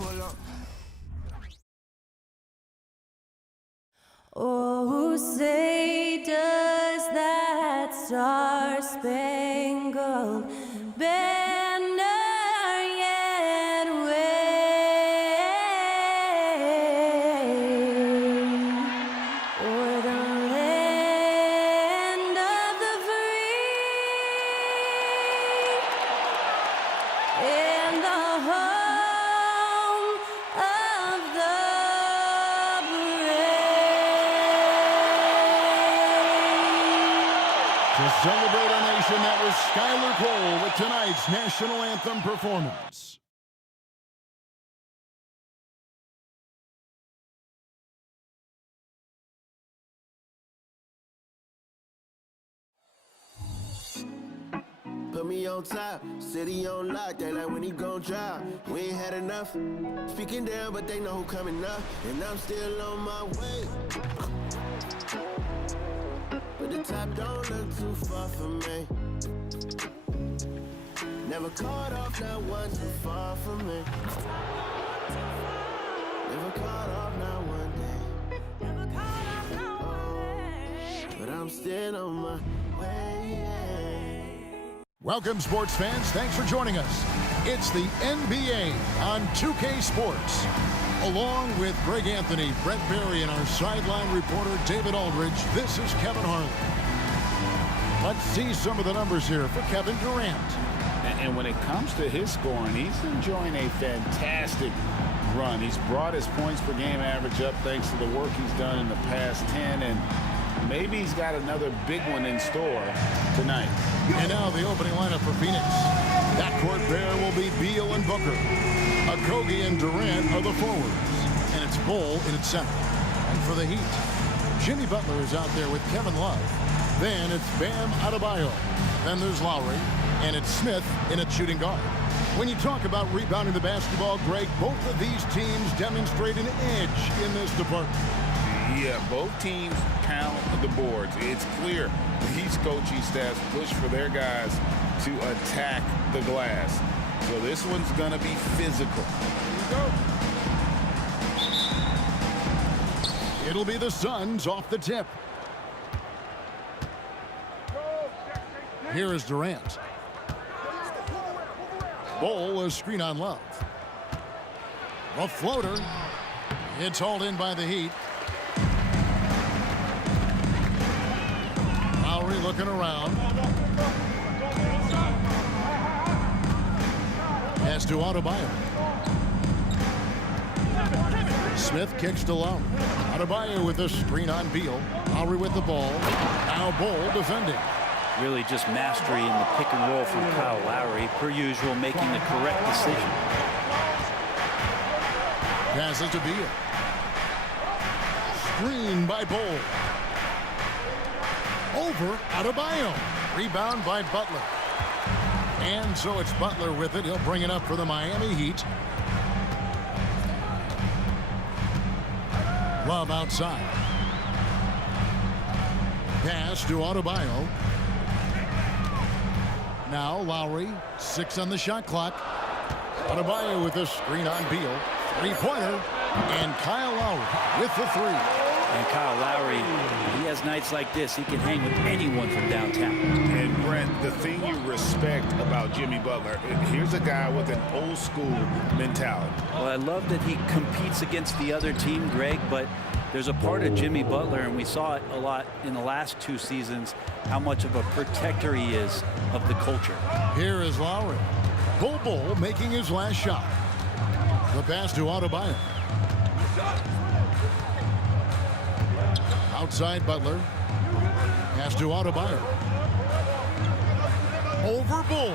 pull up. Oh, say does that star-spangled banner yet wave o'er the land of the free and the home of the To celebrate our nation, that was Skylar Cole with tonight's national anthem performance. Put me on top, city on lock, they like when he gon' drop. We ain't had enough, speaking down, but they know who coming up. And I'm still on my way. But the top don't look too far from me. Never caught off, not one too far from me. Never caught off, not one day. But I'm still on my way. Welcome, sports fans. Thanks for joining us. It's the NBA on 2K Sports. Along with Greg Anthony, Brett Barry, and our sideline reporter, David Aldridge, this is Kevin Harlan. Let's see some of the numbers here for Kevin Durant. And when it comes to his scoring, he's enjoying a fantastic run. He's brought his points per game average up thanks to the work he's done in the past 10, and maybe he's got another big one in store tonight. And now the opening lineup for Phoenix. Backcourt pair will be Beal and Booker. Okogie and Durant are the forwards. And it's Bol in its center. And for the Heat, Jimmy Butler is out there with Kevin Love. Then it's Bam Adebayo. Then there's Lowry. And it's Smith in at shooting guard. When you talk about rebounding the basketball, Greg, both of these teams demonstrate an edge in this department. Yeah, both teams pound the boards. It's clear these coaching staffs push for their guys to attack the glass. So this one's going to be physical. Here we go. It'll be the Suns off the tip. Here is Durant. Bol, a screen on Love. A floater. It's hauled in by the Heat. Lowry looking around. Pass to Adebayo. Smith kicks to Lowry. Adebayo with a screen on Beal. Lowry with the ball. Now Bol defending. Really just mastery in the pick and roll from Kyle Lowry, per usual, making the correct decision. Passes to Beal. Screen by Bol. Over Adebayo. Rebound by Butler. And so it's Butler with it. He'll bring it up for the Miami Heat. Love outside. Pass to Adebayo. Now Lowry, 6 on the shot clock. Adebayo with a screen on Beal. Three-pointer. And Kyle Lowry with the three. And Kyle Lowry, he has nights like this. He can hang with anyone from downtown. And Brent, the thing you respect about Jimmy Butler, here's a guy with an old school mentality. Well, I love that he competes against the other team, Greg, but there's a part of Jimmy Butler, and we saw it a lot in the last 2 seasons, how much of a protector he is of the culture. Here is Lowry. Bol making his last shot. The pass to Adebayo. Outside Butler. Pass to Adebayo. Over Bol.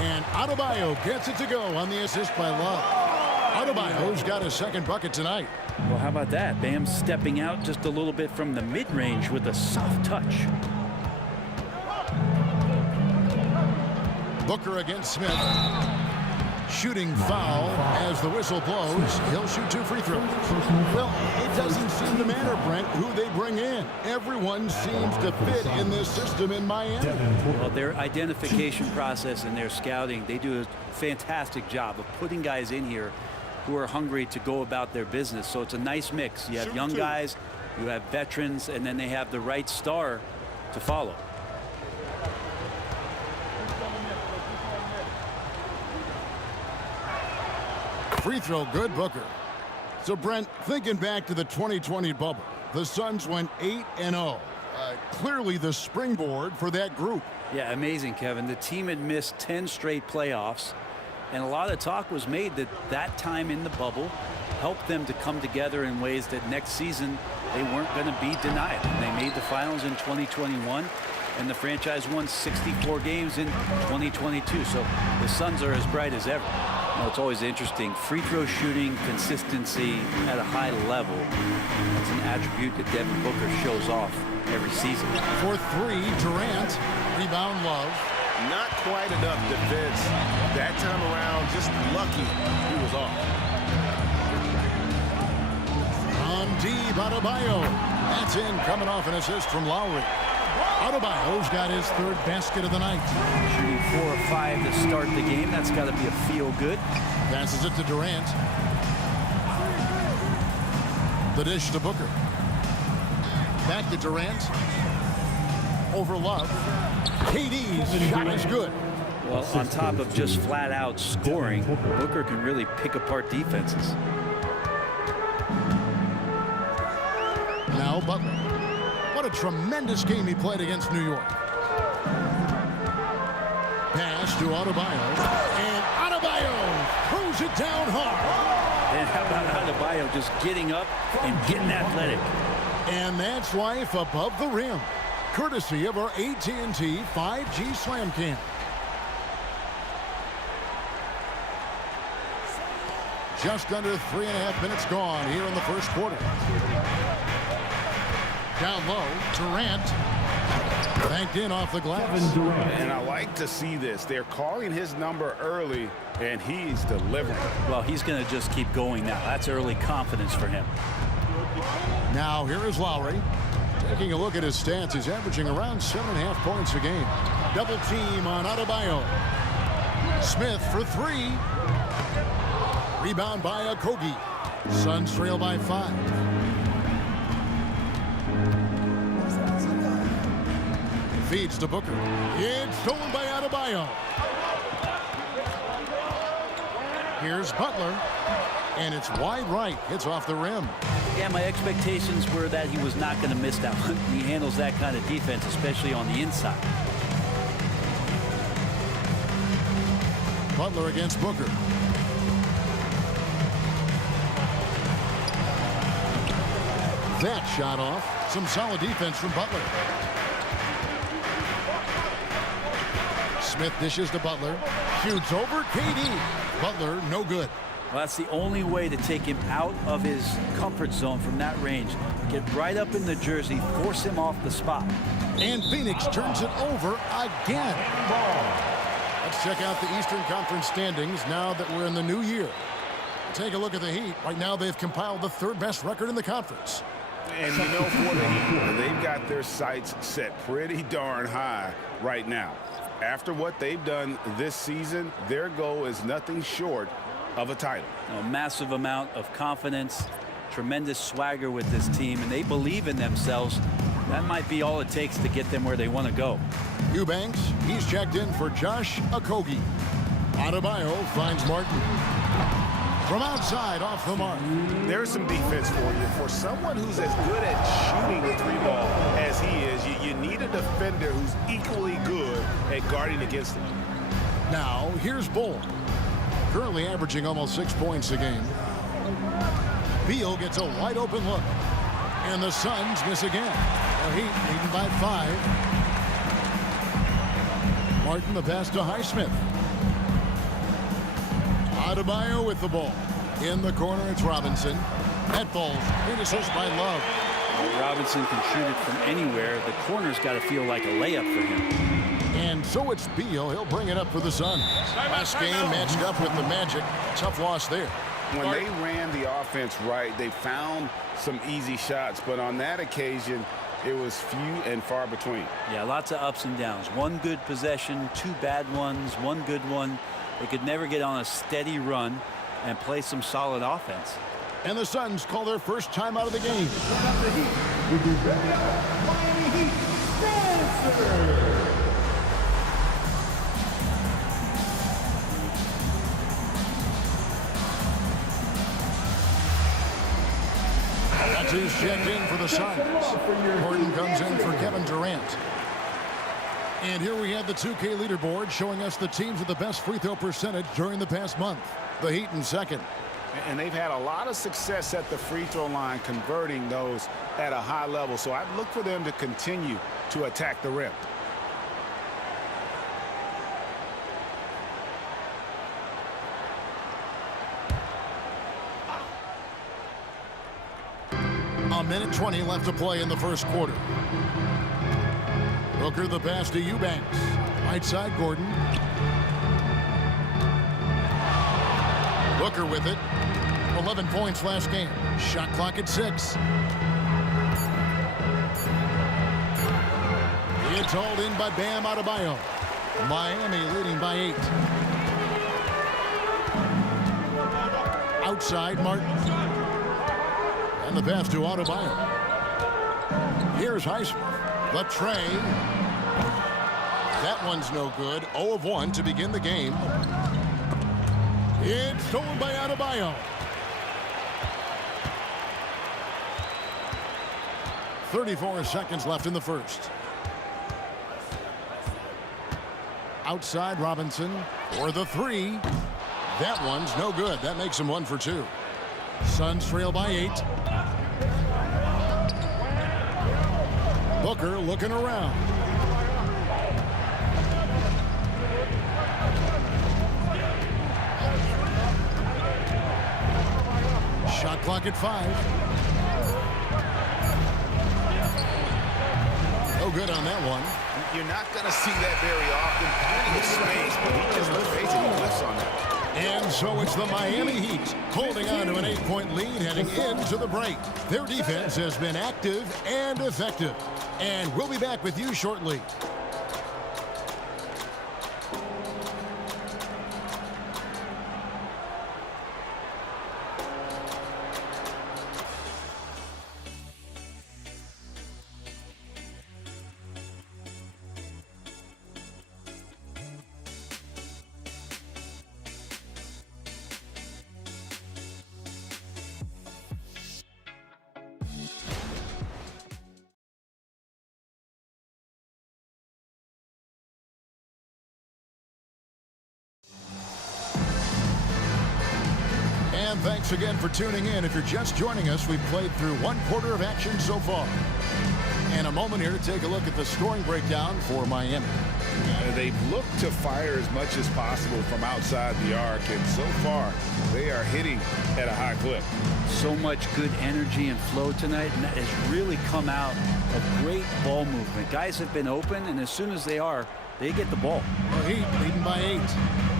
And Adebayo gets it to go on the assist by Love. Adebayo's got his second bucket tonight. Well, how about that? Bam stepping out just a little bit from the mid-range with a soft touch. Booker against Smith. Shooting foul as the whistle blows. He'll shoot 2 free throws. Well, it doesn't seem to matter, Brent, who they bring in. Everyone seems to fit in this system in Miami. Well, their identification process and their scouting, they do a fantastic job of putting guys in here who are hungry to go about their business. So it's a nice mix. You have young guys, you have veterans, and then they have the right star to follow. Free throw good, Booker. So, Brent, thinking back to the 2020 bubble, the Suns went 8-0. Clearly the springboard for that group. Yeah, amazing, Kevin. The team had missed 10 straight playoffs, and a lot of talk was made that that time in the bubble helped them to come together in ways that next season they weren't going to be denied. They made the finals in 2021, and the franchise won 64 games in 2022. So the Suns are as bright as ever. You know, it's always interesting. Free throw shooting, consistency at a high level. It's an attribute that Devin Booker shows off every season. For three, Durant. Rebound, Love. Not quite enough defense that time around. Just lucky he was off. On deep, Adebayo. That's in, coming off an assist from Lowry. Adebayo's got his third basket of the night. Shooting 4 or 5 to start the game. That's got to be a feel-good. Passes it to Durant. The dish to Booker. Back to Durant. Over Love. KD's shot is good. Well, on top of just flat-out scoring, Booker can really pick apart defenses. Now Butler. What a tremendous game he played against New York. Pass to Adebayo. And Adebayo throws it down hard. And how about Adebayo just getting up and getting athletic? And that's life above the rim. Courtesy of our AT&T 5G Slam Cam. Just under 3.5 minutes gone here in the first quarter. Down low, Durant. Banked in off the glass. And I like to see this. They're calling his number early, and he's delivering. Well, he's going to just keep going now. That's early confidence for him. Now here is Lowry. Taking a look at his stats, he's averaging around 7.5 points a game. Double team on Adebayo. Smith for three. Rebound by Okogie. Suns trail by 5. Feeds to Booker. It's stolen by Adebayo. Here's Butler. And it's wide right. Hits off the rim. Yeah, my expectations were that he was not going to miss that one. He handles that kind of defense, especially on the inside. Butler against Booker. That shot off. Some solid defense from Butler. Smith dishes to Butler. Shoots over KD. Butler, no good. Well, that's the only way to take him out of his comfort zone from that range. Get right up in the jersey, force him off the spot. And Phoenix turns it over again. Let's check out the Eastern Conference standings now that we're in the new year. Take a look at the Heat. Right now they've compiled the third best record in the conference. And you know, for the Heat, they've got their sights set pretty darn high right now. After what they've done this season, their goal is nothing short of a title. A massive amount of confidence, tremendous swagger with this team, and they believe in themselves. That might be all it takes to get them where they want to go. Eubanks, he's checked in for Josh Okogie. Adebayo finds Martin. From outside, off the mark. There's some defense for you. For someone who's as good at shooting the three ball as he is, you need a defender who's equally good at guarding against him. Now, here's Bull. Currently averaging almost 6 points a game. Beal gets a wide open look. And the Suns miss again. The Heat leading by 5. Martin the pass to Highsmith. Adebayo with the ball. In the corner, it's Robinson. That falls. Good assist by Love. Robinson can shoot it from anywhere. The corner's got to feel like a layup for him. And so it's Beal. He'll bring it up for the Suns. Last game matched up with the Magic. Tough loss there. When they ran the offense right, they found some easy shots, but on that occasion, it was few and far between. Yeah, lots of ups and downs. One good possession, 2 bad ones, 1 good one. They could never get on a steady run. and play some solid offense. And the Suns call their first time out of the game. That's who's checked in for the Suns. Gordon comes in for Kevin Durant. And here we have the 2K leaderboard showing us the teams with the best free throw percentage during the past month. The Heat in second. And they've had a lot of success at the free throw line, converting those at a high level. So I'd look for them to continue to attack the rim. A minute 20 left to play in the first quarter. Booker the pass to Eubanks. Right side, Gordon. Booker with it. 11 points last game. Shot clock at 6. It's hauled in by Bam Adebayo. Miami leading by 8. Outside, Martin. And the pass to Adebayo. Here's Highsmith. The tray. That one's no good. 0 of 1 to begin the game. It's stolen by Adebayo. 34 seconds left in the first. Outside, Robinson for the 3. That one's no good. That makes him 1 for 2. Suns trail by 8. Booker looking around. Shot clock at 5. No good on that one. You're not going to see that very often. Plenty of space, but he just looks crazy. He lifts on that. And so it's the Miami Heat holding on to an 8-point lead heading into the break. Their defense has been active and effective. And we'll be back with you shortly. And thanks again for tuning in. If you're just joining us, we've played through 1 quarter of action so far. And a moment here to take a look at the scoring breakdown for Miami. They've looked to fire as much as possible from outside the arc, and so far they are hitting at a high clip. So much good energy and flow tonight, and that has really come out of great ball movement. Guys have been open, and as soon as they are, they get the ball. The Heat leading by 8.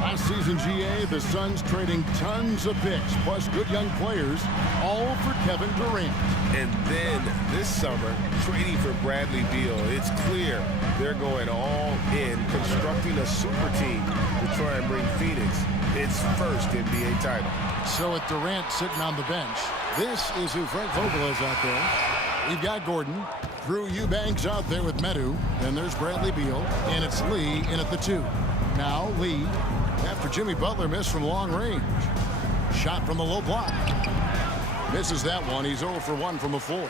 Last season, GA, the Suns trading tons of picks, plus good young players, all for Kevin Durant. And then this summer, trading for Bradley Beal. It's clear they're going all in, constructing a super team to try and bring Phoenix its first NBA title. So with Durant sitting on the bench, this is who Frank Vogel is out there. We've got Gordon. Drew Eubanks out there with Medu. Then there's Bradley Beal. And it's Lee in at the 2. Now Lee, after Jimmy Butler missed from long range. Shot from the low block. Misses that one. He's 0 for 1 from the floor.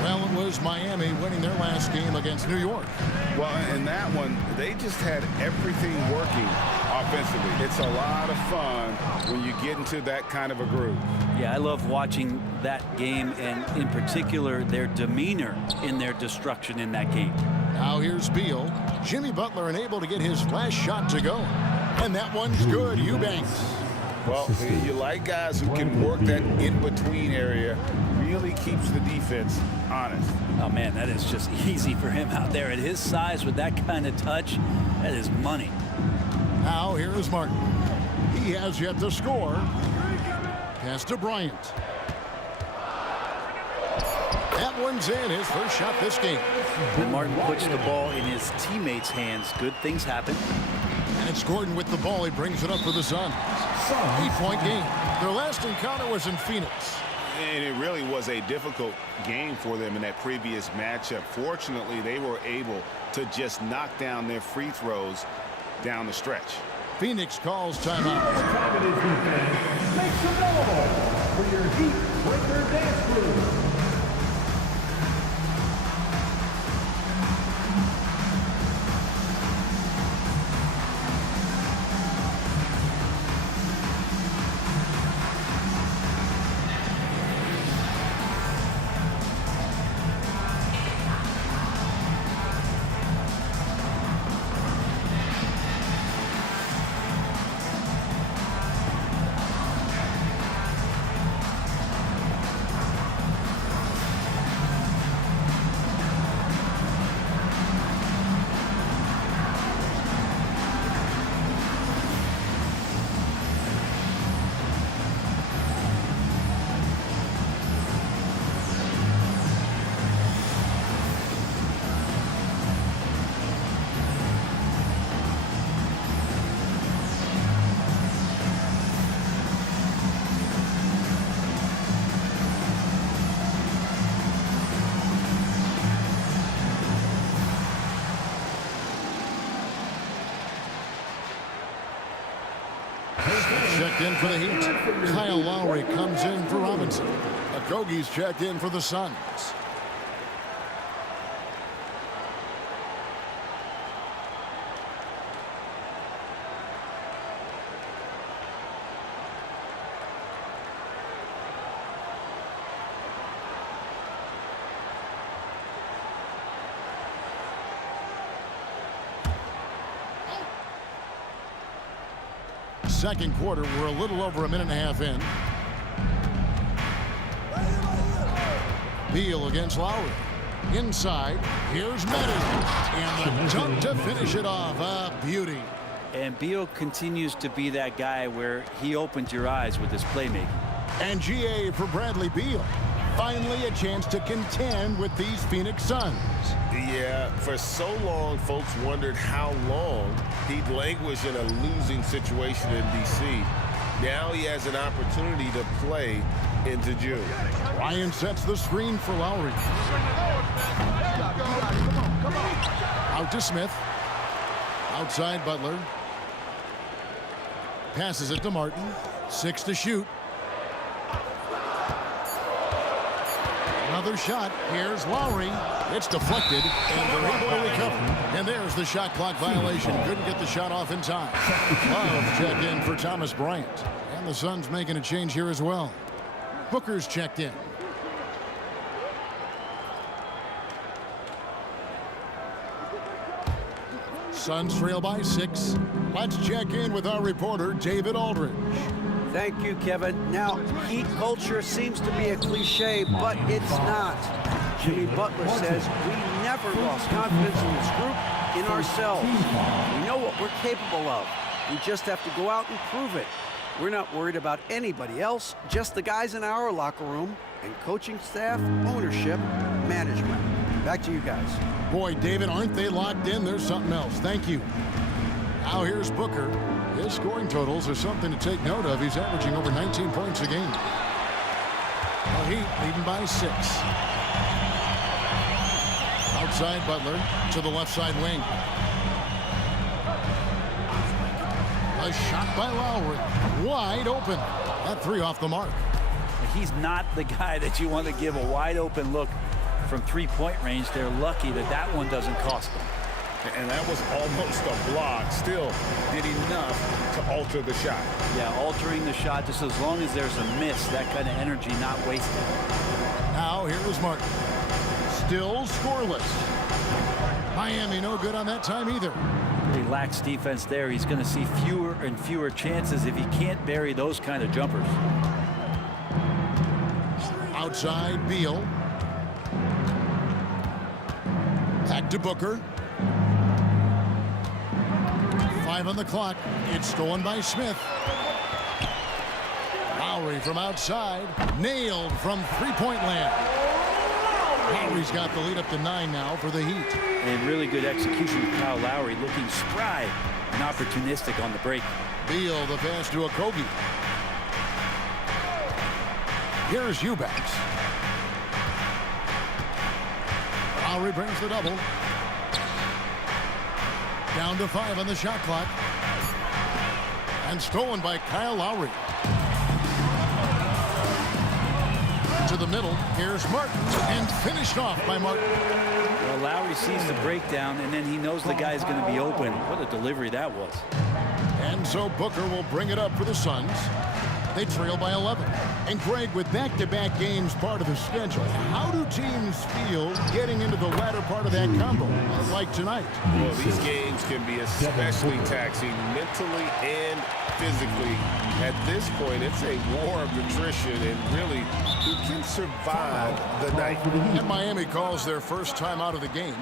Well, it was Miami winning their last game against New York. Well, in that one, they just had everything working offensively. It's a lot of fun when you get into that kind of a groove. Yeah, I love watching that game, and in particular, their demeanor in their destruction in that game. Now here's Beal. Jimmy Butler unable to get his last shot to go. And that one's good. Eubanks. Well, you like guys who can work that in-between area, really keeps the defense honest. Oh, man, that is just easy for him out there. At his size with that kind of touch, that is money. Now here is Martin. He has yet to score. Pass to Bryant. That one's in, his first shot this game. When Martin puts the ball in his teammates' hands, good things happen. And It's Gordon with the ball. He brings it up for the Suns. 8-point game. Their last encounter was in Phoenix. And it really was a difficult game for them in that previous matchup. Fortunately, they were able to just knock down their free throws down the stretch. Phoenix calls timeout. Providence defense makes available for your Heat Breaker Dance Crew. Checked in for the Heat. Kyle Lowry comes in for Robinson. Okogie's checked in for the Suns. Second quarter, we're a little over a minute and a half in. Beal against Lowry. Inside, here's Meadows. And the dunk to finish it off. A beauty. And Beal continues to be that guy where he opens your eyes with his playmaking. And GA for Bradley Beal. Finally a chance to contend with these Phoenix Suns. Yeah, for so long, folks wondered how long he'd languish in a losing situation in D.C. Now he has an opportunity to play into June. Ryan sets the screen for Lowry. Out to Smith. Outside Butler. Passes it to Martin. 6 to shoot. Another shot. Here's Lowry. It's deflected, and they're able to recover. And there's the shot clock violation. Couldn't get the shot off in time. Love checked in for Thomas Bryant. And the Suns making a change here as well. Booker's checked in. Suns trail by 6. Let's check in with our reporter, David Aldridge. Thank you, Kevin. Now, Heat culture seems to be a cliche, but it's not. Jimmy Butler says we never lost confidence in this group, in ourselves. We know what we're capable of. We just have to go out and prove it. We're not worried about anybody else, just the guys in our locker room and coaching staff, ownership, management. Back to you guys. Boy, David, aren't they locked in? There's something else. Thank you. Now here's Booker. His scoring totals are something to take note of. He's averaging over 19 points a game. The Heat leading by 6. Outside Butler to the left side wing. A shot by Lowry. Wide open. That 3 off the mark. He's not the guy that you want to give a wide open look from three-point range. They're lucky that that one doesn't cost them. And that was almost a block. Still did enough to alter the shot. Yeah, altering the shot just as long as there's a miss, that kind of energy not wasted. Now here is Martin. Still scoreless. Miami no good on that time either. Relaxed defense there. He's going to see fewer and fewer chances if he can't bury those kind of jumpers. Outside Beal. Back to Booker. 5 on the clock. It's stolen by Smith. Lowry from outside. Nailed from three-point land. Lowry's got the lead up to 9 now for the Heat. And really good execution of Kyle Lowry, looking spry and opportunistic on the break. Beal, the pass to Okogie. Here's Eubanks. Lowry brings the double. Down to 5 on the shot clock. And stolen by Kyle Lowry. To the middle. Here's Martin. And finished off by Martin. Well, Lowry sees the breakdown, and then he knows the guy's going to be open. What a delivery that was. And so Booker will bring it up for the Suns. They trail by 11. And Greg, with back-to-back games part of the schedule, how do teams feel getting into the latter part of that combo, like tonight? Well, these games can be especially taxing mentally and physically. At this point, it's a war of attrition, and really, who can survive the night? And Miami calls their first time out of the game.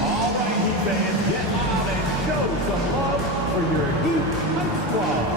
All right, Heat fans, get out and show some love for your Heat Hype Squad.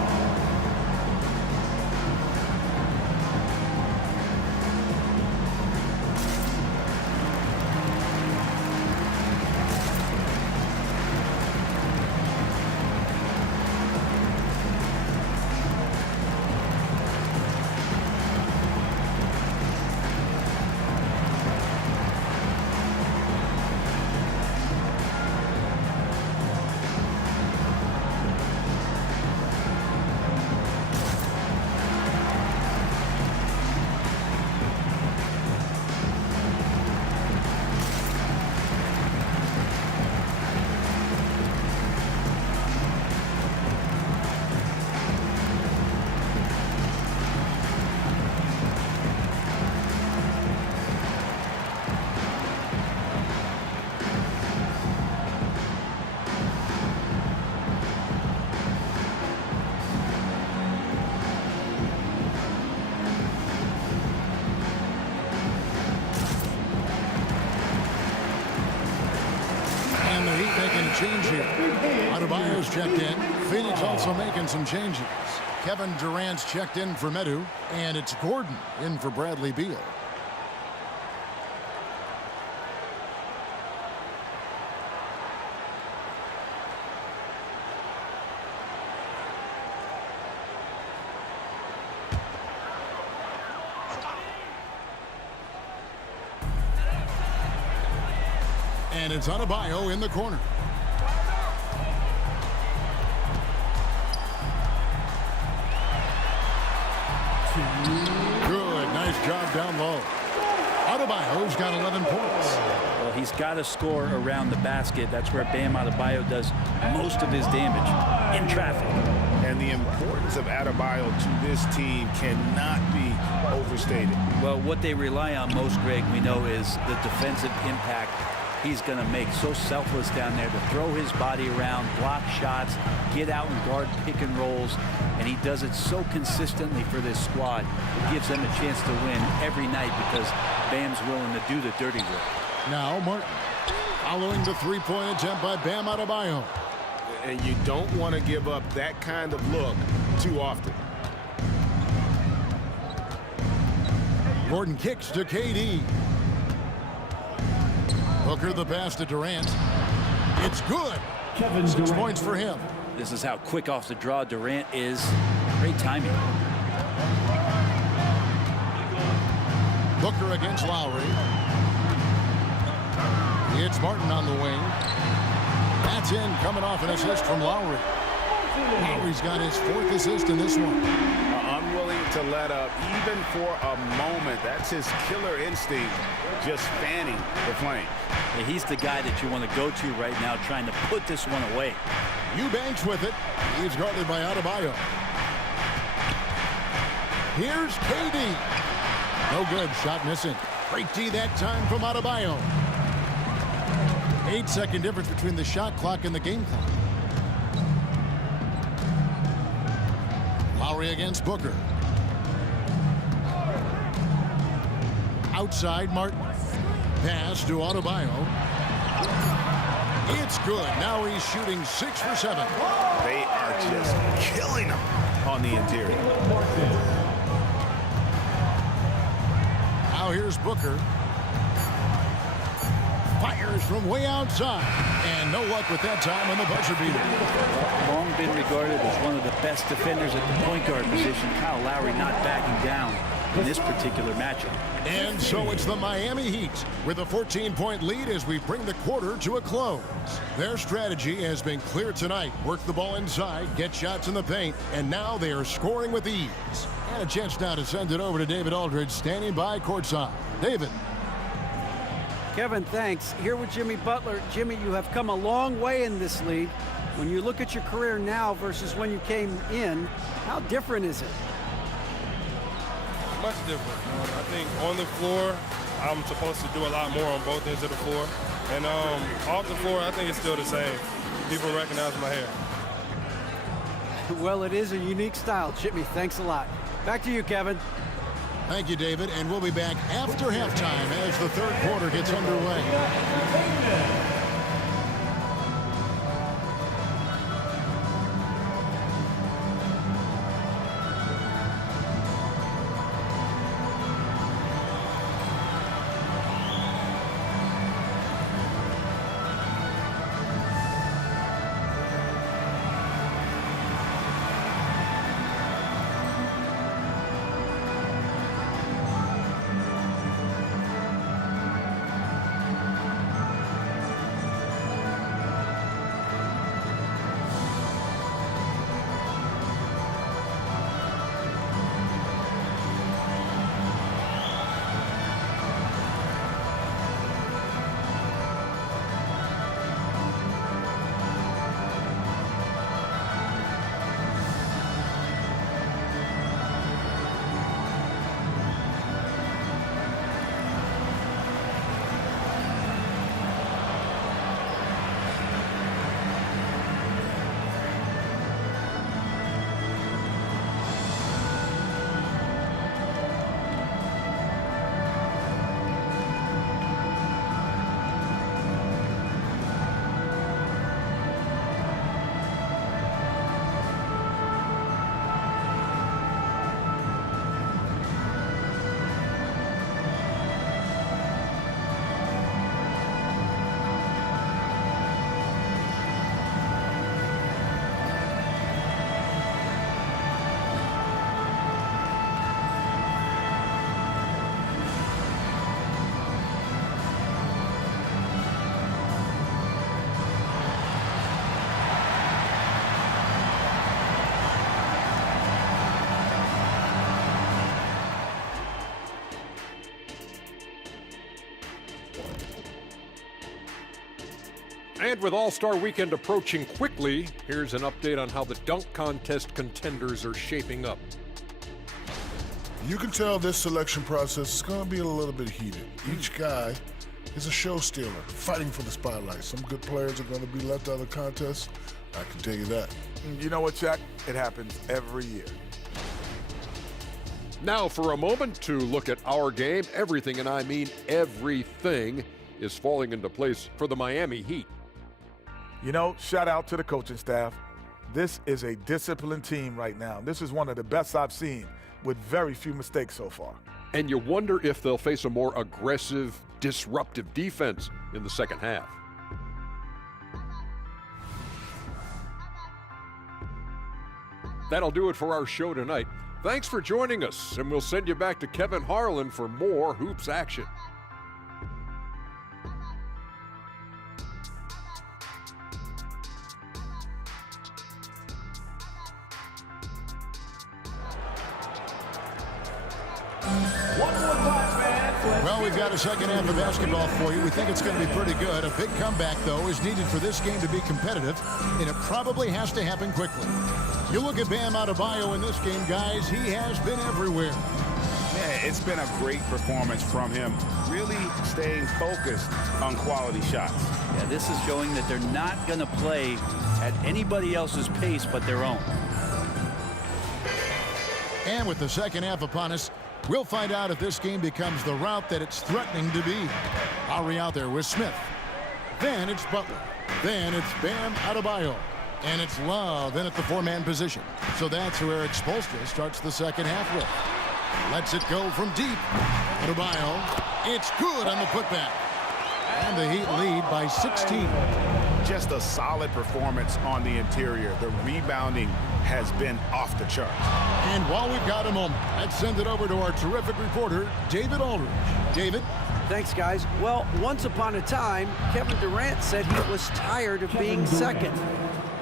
And the Heat making a change here. Adebayo's checked in. Phoenix also making some changes. Kevin Durant's checked in for Medu. And it's Gordon in for Bradley Beal. And it's Adebayo in the corner. Good. Nice job down low. Adebayo's got 11 points. Well, he's got to score around the basket. That's where Bam Adebayo does most of his damage, in traffic. And the importance of Adebayo to this team cannot be overstated. Well, what they rely on most, Greg, we know, is the defensive impact he's going to make. So selfless down there to throw his body around, block shots, get out and guard pick and rolls, and he does it so consistently for this squad. It gives them a chance to win every night because Bam's willing to do the dirty work. Now Martin following the three-point attempt by Bam Adebayo. And you don't want to give up that kind of look too often. Gordon kicks to KD. Booker the pass to Durant. It's good. 6 points for him. This is how quick off the draw Durant is. Great timing. Booker against Lowry. It's Martin on the wing. That's in, coming off an assist from Lowry. Lowry's got his 4th assist in this one. Unwilling to let up even for a moment. That's his killer instinct, just fanning the flame. And he's the guy that you want to go to right now, trying to put this one away. Eubanks with it. He's guarded by Adebayo. Here's KD. No good. Shot missing. Great D that time from Adebayo. 8-second difference between the shot clock and the game clock. Lowry against Booker. Outside Martin. Pass to Adebayo. It's good. Now he's shooting 6 for 7. They are just killing him on the interior. Now here's Booker. Fires from way outside. And no luck with that time on the buzzer beater. Long been regarded as one of the best defenders at the point guard position. Kyle Lowry not backing down in this particular matchup. And so it's the Miami Heat with a 14-point lead as we bring the quarter to a close. Their strategy has been clear tonight. Work the ball inside, get shots in the paint, and now they are scoring with ease. And a chance now to send it over to David Aldridge standing by courtside. David. Kevin, thanks. Here with Jimmy Butler. Jimmy, you have come a long way in this league. When you look at your career now versus when you came in, how different is it? Much different. I think on the floor, I'm supposed to do a lot more on both ends of the floor. And off the floor, I think it's still the same. People recognize my hair. Well, it is a unique style, Jimmy. Thanks a lot. Back to you, Kevin. Thank you, David. And we'll be back after halftime as the third quarter gets underway. And with All-Star Weekend approaching quickly, here's an update on how the dunk contest contenders are shaping up. You can tell this selection process is going to be a little bit heated. Each guy is a show stealer, fighting for the spotlight. Some good players are going to be left out of the contest. I can tell you that. You know what, Chuck? It happens every year. Now for a moment to look at our game. Everything, and I mean everything, is falling into place for the Miami Heat. You know, shout out to the coaching staff. This is a disciplined team right now. This is one of the best I've seen with very few mistakes so far. And you wonder if they'll face a more aggressive, disruptive defense in the second half. That'll do it for our show tonight. Thanks for joining us, and we'll send you back to Kevin Harlan for more hoops action. Well, we've got a second half of basketball for you. We think it's going to be pretty good. A big comeback, though, is needed for this game to be competitive, and it probably has to happen quickly. You look at Bam Adebayo in this game, guys, he has been everywhere. Yeah, it's been a great performance from him, really staying focused on quality shots. Yeah, this is showing that they're not going to play at anybody else's pace but their own. And with the second half upon us, we'll find out if this game becomes the route that it's threatening to be. Lowry out there with Smith. Then it's Butler. Then it's Bam Adebayo. And it's Love in at the four-man position. So that's who Eric Spoelstra starts the second half with. Lets it go from deep. Adebayo. It's good on the putback. And the Heat lead by 16. Just a solid performance on the interior. The rebounding has been off the charts. And while we've got a moment, let's send it over to our terrific reporter, David Aldridge. David? Thanks, guys. Well, once upon a time, Kevin Durant said he was tired of being second.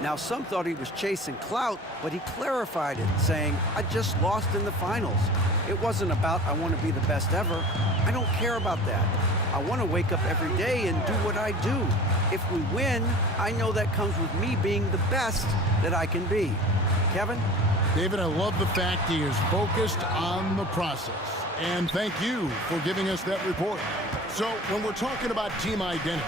Now, some thought he was chasing clout, but he clarified it, saying, I just lost in the finals. It wasn't about I want to be the best ever. I don't care about that. I want to wake up every day and do what I do. If we win, I know that comes with me being the best that I can be. Kevin? David, I love the fact he is focused on the process. And thank you for giving us that report. So when we're talking about team identities,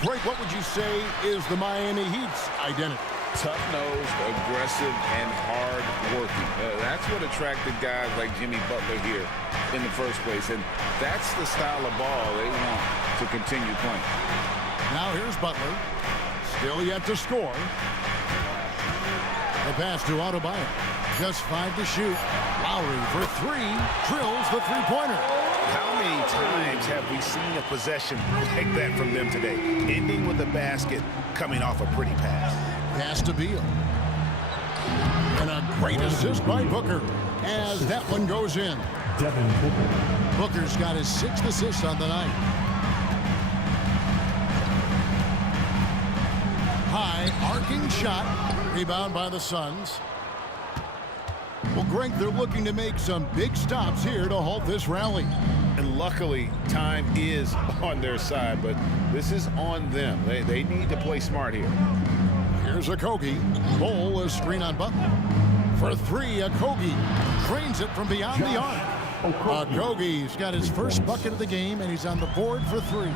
Greg, what would you say is the Miami Heat's identity? Tough-nosed, aggressive, and hard-working. That's what attracted guys like Jimmy Butler here in the first place. And that's the style of ball they want to continue playing. Now here's Butler. Still yet to score. The pass to Adebayo. Just 5 to shoot. Lowry for 3. Drills the three-pointer. How many times have we seen a possession like that from them today? Ending with a basket, coming off a pretty pass. Pass to Beal. And a great assist by Booker as that one goes in. Devin Booker. Booker's got his 6th assist on the night. High arcing shot. Rebound by the Suns. Well, Greg, they're looking to make some big stops here to halt this rally. And luckily, time is on their side, but this is on them. They need to play smart here. Here's Okogie. Bol a screen on Butler. For 3, Okogie drains it from beyond the arc. Okogie's got his first bucket of the game, and he's on the board for 3.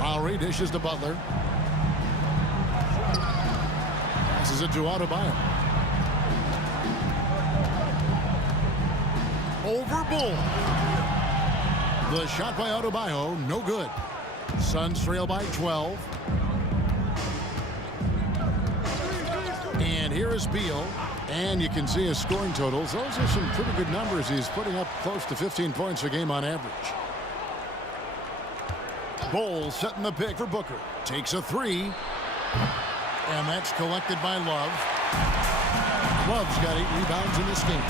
Lowry dishes to Butler. Passes it to Adebayo. Over Bull. The shot by Adebayo, no good. Suns trail by 12. And here is Beal. And you can see his scoring totals. Those are some pretty good numbers. He's putting up close to 15 points a game on average. Bol setting the pick for Booker. Takes a 3. And that's collected by Love. Love's got 8 rebounds in this game.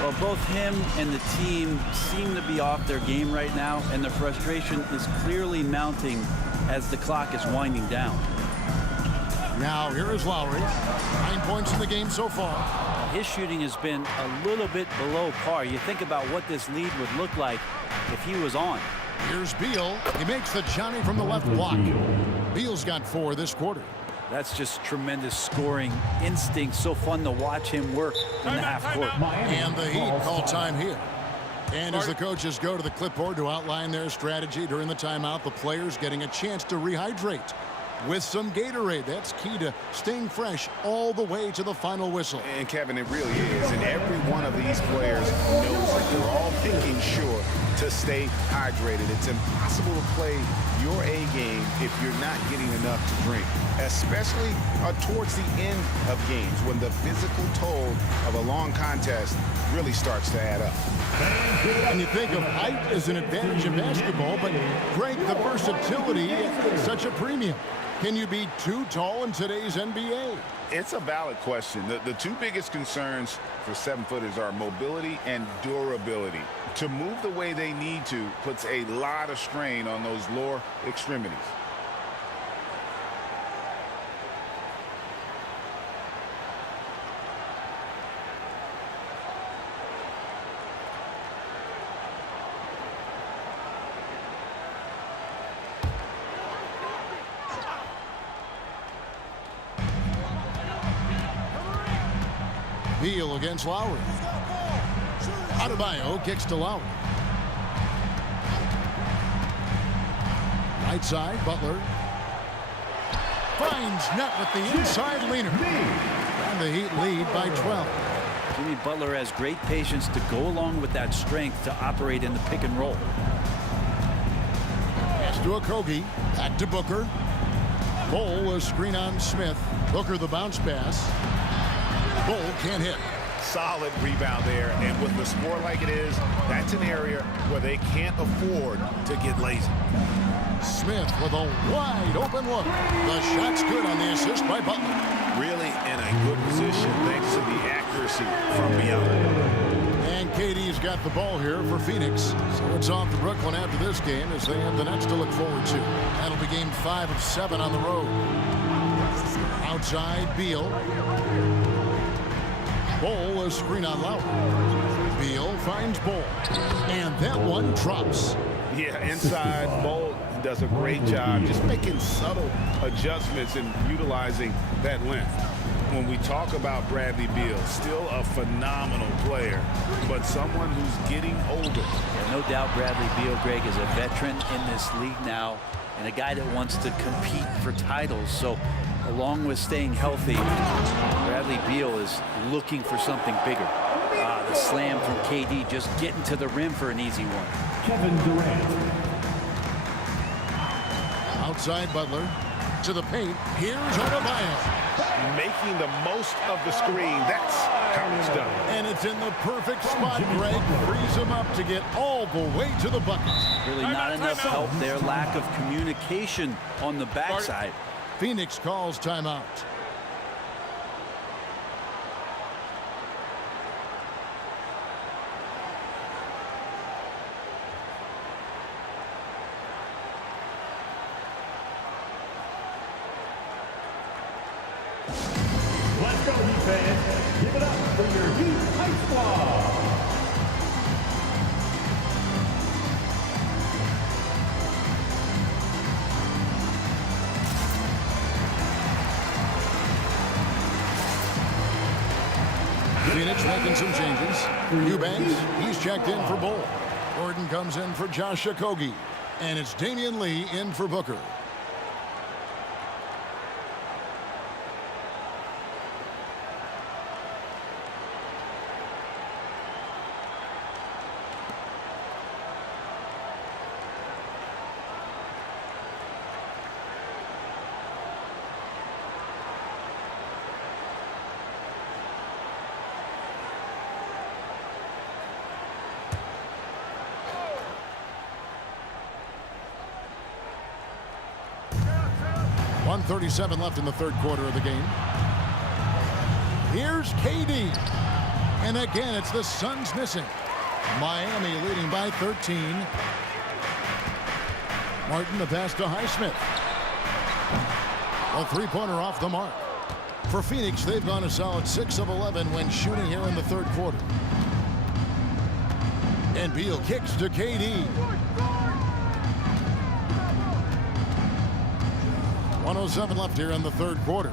Well, both him and the team seem to be off their game right now, and the frustration is clearly mounting as the clock is winding down. Now here is Lowry. 9 points in the game so far. His shooting has been a little bit below par. You think about what this lead would look like if he was on. Here's Beal. He makes the Johnny from the left block. Beal's got 4 this quarter. That's just tremendous scoring instinct. So fun to watch him work in the half court. And the Heat call time here. And as the coaches go to the clipboard to outline their strategy during the timeout, the players getting a chance to rehydrate with some Gatorade. That's key to staying fresh all the way to the final whistle. And Kevin, it really is. And every one of these players knows that they're all making sure to stay hydrated. It's impossible to play your A game if you're not getting enough to drink, especially towards the end of games when the physical toll of a long contest really starts to add up. And you think of height as an advantage in basketball, but Greg, the versatility is such a premium. Can you be too tall in today's NBA? It's a valid question. The 2 biggest concerns for 7-footers are mobility and durability. To move the way they need to puts a lot of strain on those lower extremities. Beal against Lowry. Adebayo kicks to Lowry. Right side, Butler. Finds net with the inside leaner. And the Heat lead by 12. Jimmy Butler has great patience to go along with that strength to operate in the pick and roll. to Okogie. Back to Booker. Bull a screen on Smith. Booker the bounce pass. Bull can't hit. Solid rebound there, and with the score like it is, that's an area where they can't afford to get lazy. Smith with a wide open look. The shot's good on the assist by Butler. Really in a good position thanks to the accuracy from beyond. And KD's got the ball here for Phoenix. So it's off to Brooklyn after this game as they have the Nets to look forward to. That'll be game 5 of 7 on the road. Outside, Beal. Bull a screen on Lowry. Beal finds Bull. And that one drops. Yeah, inside, Bull does a great job just making subtle adjustments and utilizing that length. When we talk about Bradley Beal, still a phenomenal player, but someone who's getting older. Yeah, no doubt Bradley Beal, Greg, is a veteran in this league now and a guy that wants to compete for titles. So along with staying healthy, Bradley Beal is looking for something bigger. The slam from KD just getting to the rim for an easy one. Kevin Durant. Outside Butler to the paint. Here's Adebayo. Making the most of the screen. That's how it's done. And it's in the perfect spot. Greg frees him up to get all the way to the bucket. Really not enough help there. Lack of communication on the backside. Phoenix calls timeout. Let's go, Heat fans. Give it up for your Heat High Squad. Phoenix making some changes. Eubanks, he's checked in for Bull. Gordon comes in for Josh Okogie. And it's Damian Lee in for Booker. .137 left in the third quarter of the game. Here's KD. And again, it's the Suns missing. Miami leading by 13. Martin, the pass to Highsmith. A three-pointer off the mark. For Phoenix, they've gone a solid 6 of 11 when shooting here in the third quarter. And Beal kicks to KD. 1:07 left here in the third quarter.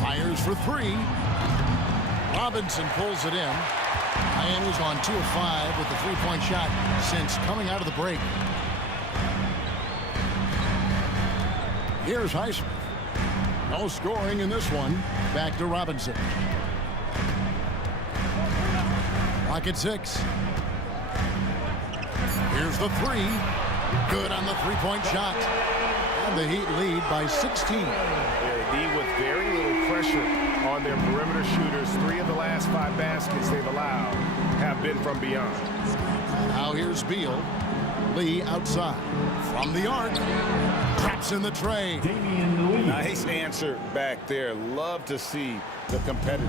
Fires for 3. Robinson pulls it in. Miami's on 2 of 5 with the three-point shot since coming out of the break. Here's Highsmith. No scoring in this one. Back to Robinson. Clock at 6. Here's the 3. Good on the three-point shot. And the Heat lead by 16. Yeah, D with very little pressure on their perimeter shooters. 3 of the last 5 baskets they've allowed have been from beyond. Now here's Beal. Lee outside. From the arc. Traps in the tray. Nice answer back there. Love to see the competitors.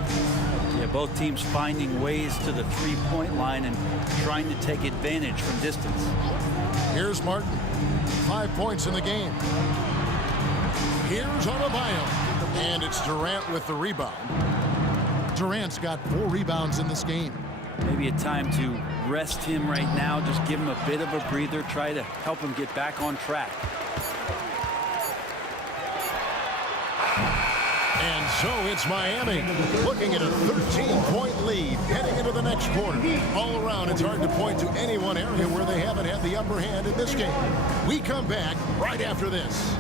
Yeah, both teams finding ways to the three-point line and trying to take advantage from distance. Here's Martin. 5 points in the game. Here's Adebayo. And it's Durant with the rebound. Durant's got 4 rebounds in this game. Maybe a time to rest him right now. Just give him a bit of a breather. Try to help him get back on track. And so it's Miami looking at a 13-point lead heading into the next quarter. All around, it's hard to point to any one area where they haven't had the upper hand in this game. We come back right after this.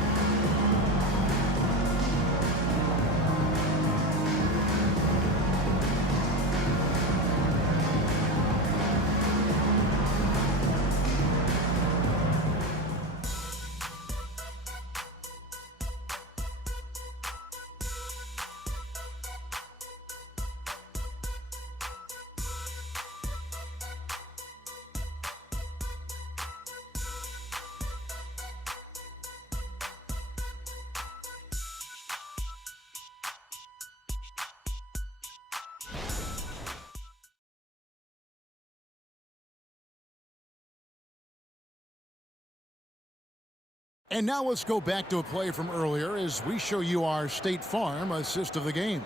And now let's go back to a play from earlier as we show you our State Farm assist of the game.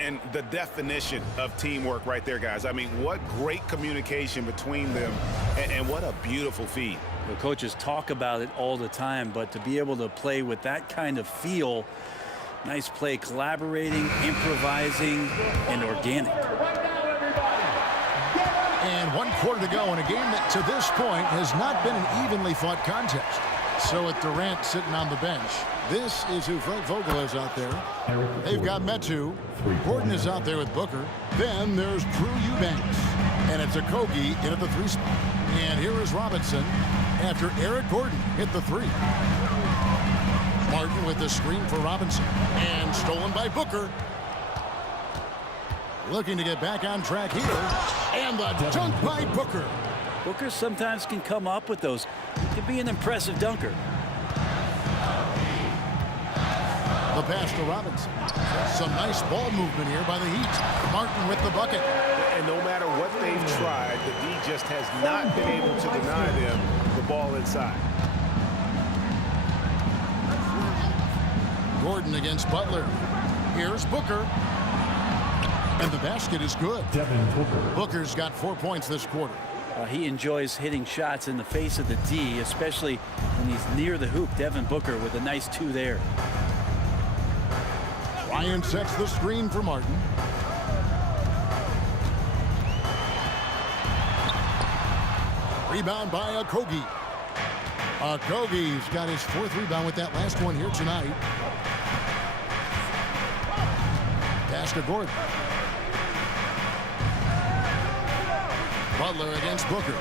And the definition of teamwork right there, guys. I mean, what great communication between them, and what a beautiful feed. The coaches talk about it all the time, but to be able to play with that kind of feel, nice play, collaborating, improvising, and organic. And 1 quarter to go in a game that to this point has not been an evenly fought contest. So with Durant sitting on the bench, this is who Frank Vogel is out there. They've got Metu. Gordon is out there with Booker. Then there's Drew Eubanks. And it's Okogie in at the 3 spot. And here is Robinson after Eric Gordon hit the 3. Martin with the screen for Robinson. And stolen by Booker. Looking to get back on track here. And the dunk by Booker. Booker sometimes can come up with those. He can be an impressive dunker. The pass to Robinson. Some nice ball movement here by the Heat. Martin with the bucket. And no matter what they've tried, the D just has not been able to deny them the ball inside. Gordon against Butler. Here's Booker. And the basket is good. Booker's got 4 points this quarter. He enjoys hitting shots in the face of the D, especially when he's near the hoop. Devin Booker with a nice 2 there. Ryan sets the screen for Martin. Rebound by Okogie. Okogie's got his 4th rebound with that last one here tonight. Pass to Gordon. Butler against Booker.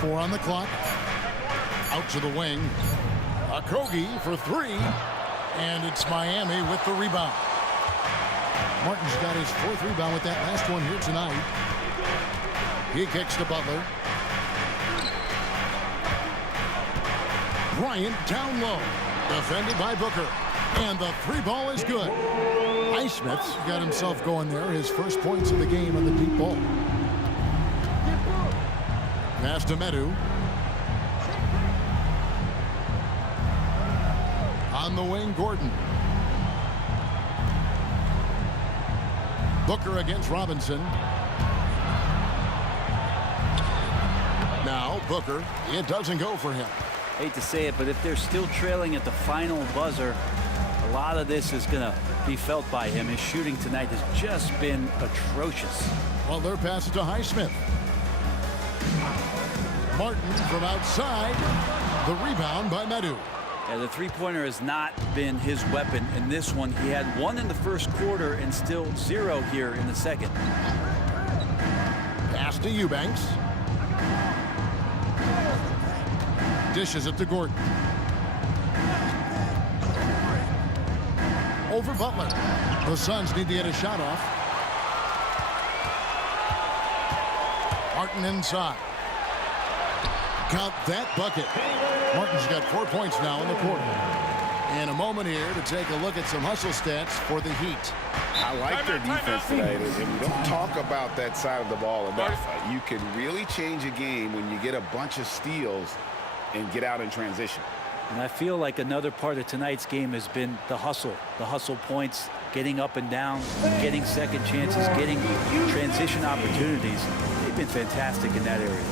4 on the clock. Out to the wing. Okogie for 3. And it's Miami with the rebound. Martin's got his 4th rebound with that last one here tonight. He kicks to Butler. Bryant down low. Defended by Booker. And the 3 ball is good. Highsmith's got himself going there. His first points of the game on the deep ball. Pass to Metu. On the wing, Gordon. Booker against Robinson. Now Booker. It doesn't go for him. Hate to say it, but if they're still trailing at the final buzzer, a lot of this is going to be felt by him. His shooting tonight has just been atrocious. Well, their pass to Highsmith. Martin from outside. The rebound by Metu. Yeah, the three-pointer has not been his weapon in this one. He had 1 in the first quarter and still 0 here in the second. Pass to Eubanks. Dishes it to Gordon. Over Butler. The Suns need to get a shot off. Martin inside. Count that bucket. Martin's got 4 points now in the quarter. And a moment here to take a look at some hustle stats for the Heat. I like their defense tonight, and we don't talk about that side of the ball enough. You can really change a game when you get a bunch of steals and get out in transition. And I feel like another part of tonight's game has been the hustle points, getting up and down, getting second chances, getting transition opportunities. They've been fantastic in that area.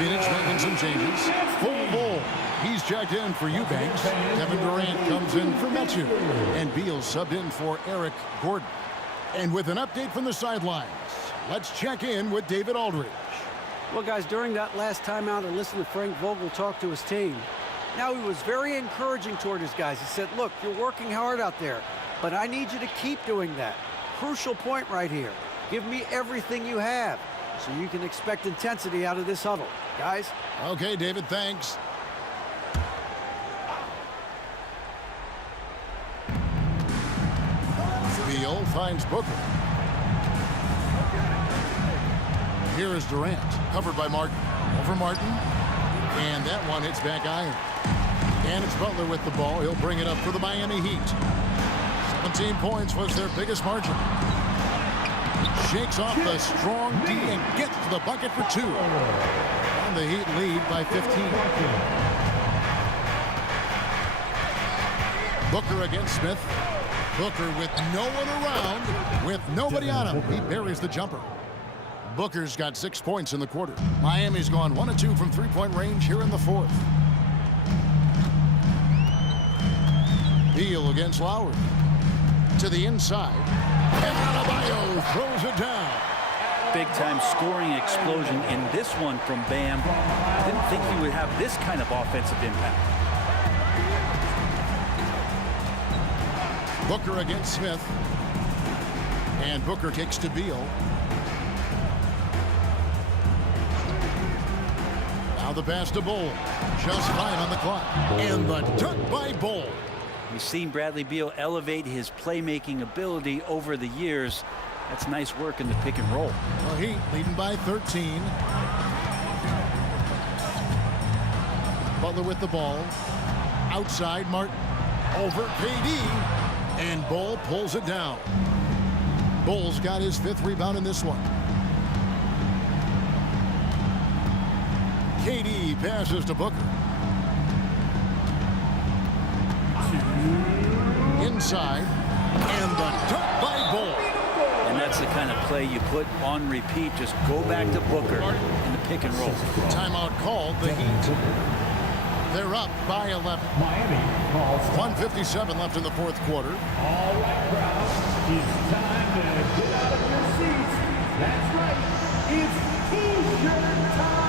Phoenix making some changes. Full Bull. He's checked in for Eubanks. Kevin Durant comes in for Metu. And Beal subbed in for Eric Gordon. And with an update from the sidelines, let's check in with David Aldridge. Well, guys, during that last timeout, I listened to Frank Vogel talk to his team. Now, he was very encouraging toward his guys. He said, look, you're working hard out there, but I need you to keep doing that. Crucial point right here. Give me everything you have so you can expect intensity out of this huddle. Guys? Okay, David, thanks. Beal finds Booker. Here is Durant, covered by Martin. Over Martin, and that one hits back iron. And it's Butler with the ball. He'll bring it up for the Miami Heat. 17 points was their biggest margin. Shakes off the strong D and gets to the bucket for 2. And the Heat lead by 15. Booker against Smith. Booker with no one around, with nobody on him. He buries the jumper. Booker's got 6 points in the quarter. Miami's gone 1 of 2 from three-point range here in the fourth. Beal against Lowry. To the inside. And Adebayo throws it down. Big-time scoring explosion in this one from Bam. Didn't think he would have this kind of offensive impact. Booker against Smith. And Booker kicks to Beal. Now the pass to Bull. Just 5 on the clock. And the dunk by Bull. We've seen Bradley Beal elevate his playmaking ability over the years. That's nice work in the pick and roll. Well, Heat leading by 13. Butler with the ball. Outside Martin. Over KD. And Bull pulls it down. Bull's got his 5th rebound in this one. KD passes to Booker. Inside. And the dunk by Bull. And that's the kind of play you put on repeat. Just go back to Booker in the pick and roll. Timeout called. The Heat. They're up by 11. Miami calls 1:57 left in the fourth quarter. All right, crowd. It's time to get out of your seats. That's right. It's T-shirt time.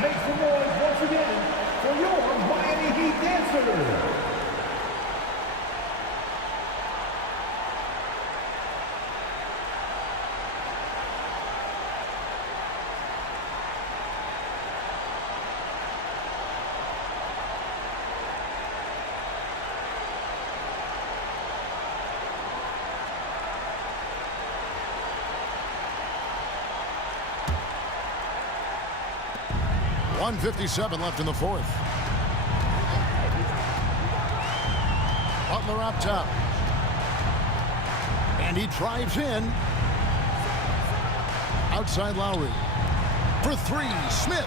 Make some noise once again for your Miami Heat dancers. .157 left in the fourth. Butler up top. And he drives in. Outside Lowry. For 3, Smith.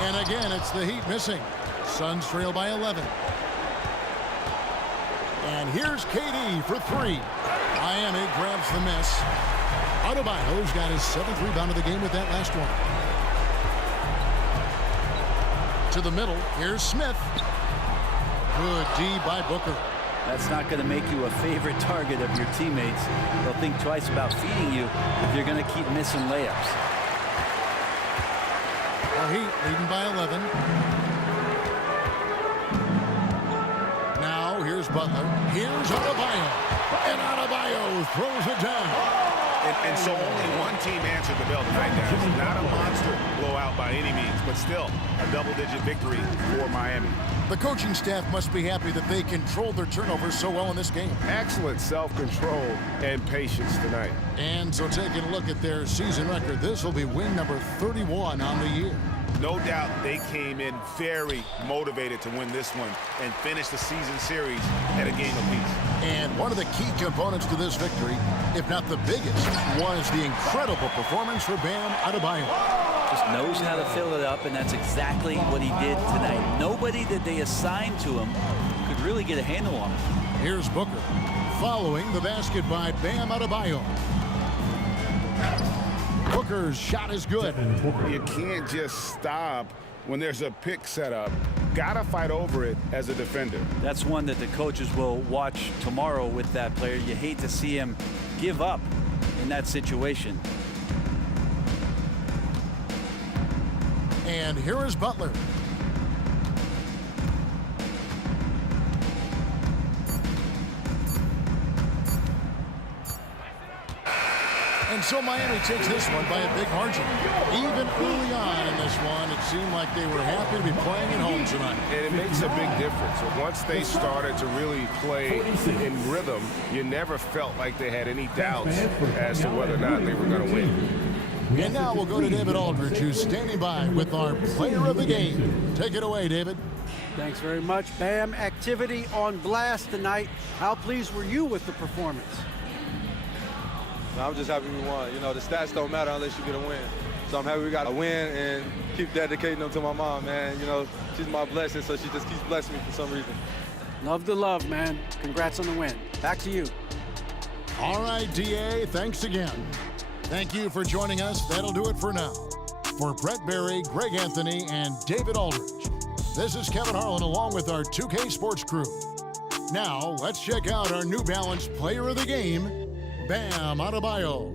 And again, it's the Heat missing. Suns trail by 11. And here's KD for 3. Miami grabs the miss. Adebayo's got his 7th rebound of the game with that last one. To the middle. Here's Smith. Good D by Booker. That's not going to make you a favorite target of your teammates. They'll think twice about feeding you if you're going to keep missing layups. The Heat leading by 11. Butler. Here's Adebayo. And Adebayo throws it down. And so only one team answered the bell tonight, guys. Not a monster blowout by any means, but still a double-digit victory for Miami. The coaching staff must be happy that they controlled their turnovers so well in this game. Excellent self-control and patience tonight. And so taking a look at their season record, this will be win number 31 on the year. No doubt they came in very motivated to win this one and finish the season series at a game apiece. And one of the key components to this victory, if not the biggest, was the incredible performance for Bam Adebayo. Just knows how to fill it up, and that's exactly what he did tonight. Nobody that they assigned to him could really get a handle on him. Here's Booker following the basket by Bam Adebayo. Booker's shot is good. You can't just stop when there's a pick set up. Gotta fight over it as a defender. That's one that the coaches will watch tomorrow with that player. You hate to see him give up in that situation. And here is Butler. And so Miami takes this one by a big margin. Even early on in this one, it seemed like they were happy to be playing at home tonight. And it makes a big difference. Once they started to really play in rhythm, you never felt like they had any doubts as to whether or not they were going to win. And now we'll go to David Aldridge, who's standing by with our player of the game. Take it away, David. Thanks very much, Bam. Activity on blast tonight. How pleased were you with the performance? I'm just happy we won. You know, the stats don't matter unless you get a win. So I'm happy we got a win and keep dedicating them to my mom, man. You know, she's my blessing, so she just keeps blessing me for some reason. Love the love, man. Congrats on the win. Back to you. All right, DA, thanks again. Thank you for joining us. That'll do it for now. For Brett Berry, Greg Anthony, and David Aldridge, this is Kevin Harlan along with our 2K Sports crew. Now, let's check out our New Balance player of the game, Bam Adebayo.